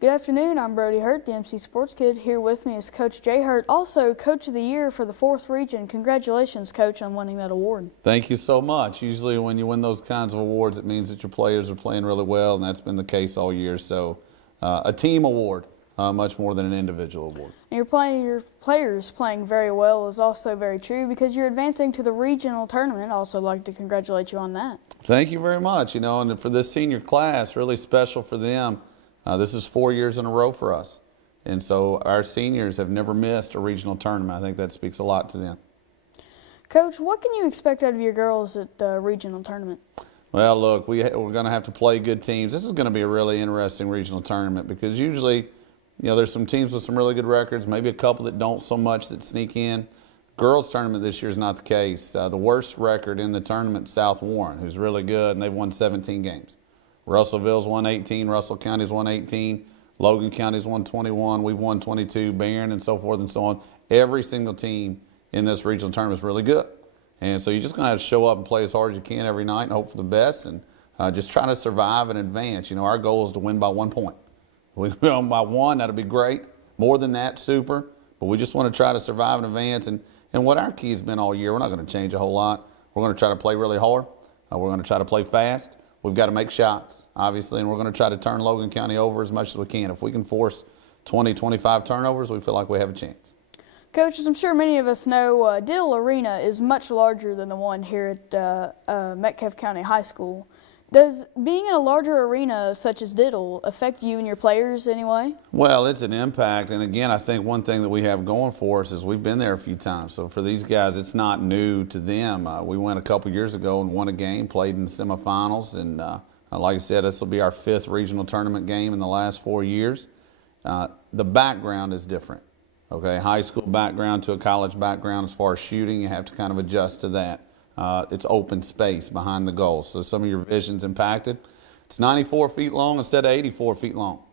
Good afternoon, I'm Brody Hurt, the MC Sports Kid. Here with me is Coach Jay Hurt, also Coach of the Year for the 4th Region. Congratulations, Coach, on winning that award. Thank you so much. Usually when you win those kinds of awards, it means that your players are playing really well, and that's been the case all year. So a team award, much more than an individual award. And your players playing very well is also very true because you're advancing to the regional tournament. Also like to congratulate you on that. Thank you very much. You know, and for this senior class, really special for them. This is 4 years in a row for us. And so our seniors have never missed a regional tournament. I think that speaks a lot to them. Coach, what can you expect out of your girls at the regional tournament? Well, look, we're going to have to play good teams. This is going to be a really interesting regional tournament because usually, you know, there's some teams with some really good records, maybe a couple that don't so much that sneak in. Girls tournament this year is not the case. The worst record in the tournament, South Warren, who's really good, and they've won 17 games. Russellville's won 18, Russell County's won 18, Logan County's won 21, we've won 22, Barron and so forth and so on. Every single team in this regional tournament is really good. And so you're just going to have to show up and play as hard as you can every night and hope for the best and just try to survive and advance. You know, our goal is to win by 1 point. If we win by 1, that'll be great. More than that, super. But we just want to try to survive and advance. And what our key has been all year, we're not going to change a whole lot. We're going to try to play really hard. We're going to try to play fast. We've got to make shots, obviously, and we're going to try to turn Logan County over as much as we can. If we can force 20, 25 turnovers, we feel like we have a chance. Coach, as I'm sure many of us know, Diddle Arena is much larger than the one here at Metcalfe County High School. Does being in a larger arena such as Diddle affect you and your players anyway? Well, it's an impact, and again, I think one thing that we have going for us is we've been there a few times. So for these guys, it's not new to them. We went a couple years ago and won a game, played in the semifinals, and like I said, this will be our 5th regional tournament game in the last 4 years. The background is different. Okay, high school background to a college background as far as shooting, you have to kind of adjust to that. It's open space behind the goal, so some of your vision's impacted. It's 94 feet long instead of 84 feet long,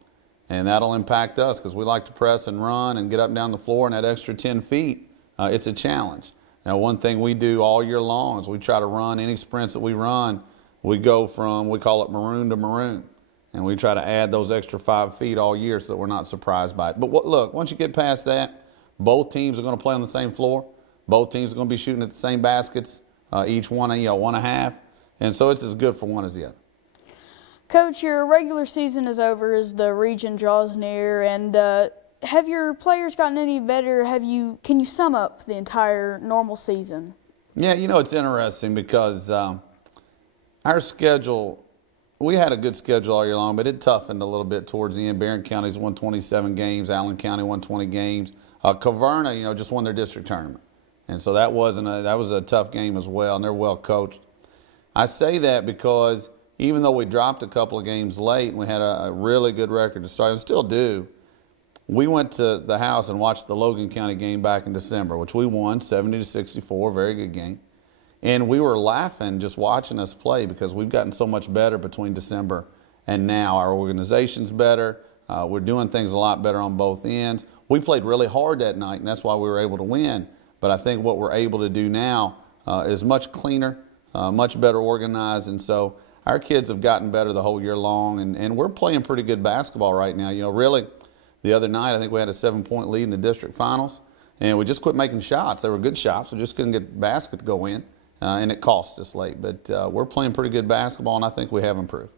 and that'll impact us because we like to press and run and get up and down the floor, and that extra 10 feet, it's a challenge. Now, one thing we do all year long is we try to run any sprints that we run, we go from, we call it maroon to maroon, and we try to add those extra 5 feet all year so that we're not surprised by it. But look, once you get past that, both teams are going to play on the same floor. Both teams are going to be shooting at the same baskets. Each one, 1.5, and so it's as good for one as the other. Coach, your regular season is over as the region draws near, and have your players gotten any better? Can you sum up the entire normal season? Yeah, you know, it's interesting because our schedule, we had a good schedule all year long, but it toughened a little bit towards the end. Barron County's won 27 games, Allen County won 20 games. Caverna, you know, just won their district tournament. And so that was a tough game as well, and they're well coached. I say that because even though we dropped a couple of games late and we had a really good record to start, and still do, we went to the house and watched the Logan County game back in December, which we won 70-64, very good game. And we were laughing just watching us play because we've gotten so much better between December and now. Our organization's better. We're doing things a lot better on both ends. We played really hard that night, and that's why we were able to win. But I think what we're able to do now is much cleaner, much better organized, and so our kids have gotten better the whole year long, and we're playing pretty good basketball right now. You know, really, the other night I think we had a 7-point lead in the district finals, and we just quit making shots. They were good shots, we just couldn't get the basket to go in, and it cost us late. But we're playing pretty good basketball, and I think we have improved.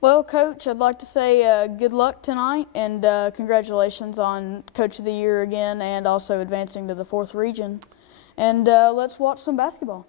Well, Coach, I'd like to say good luck tonight, and congratulations on Coach of the Year again, and also advancing to the 4th Region. And let's watch some basketball.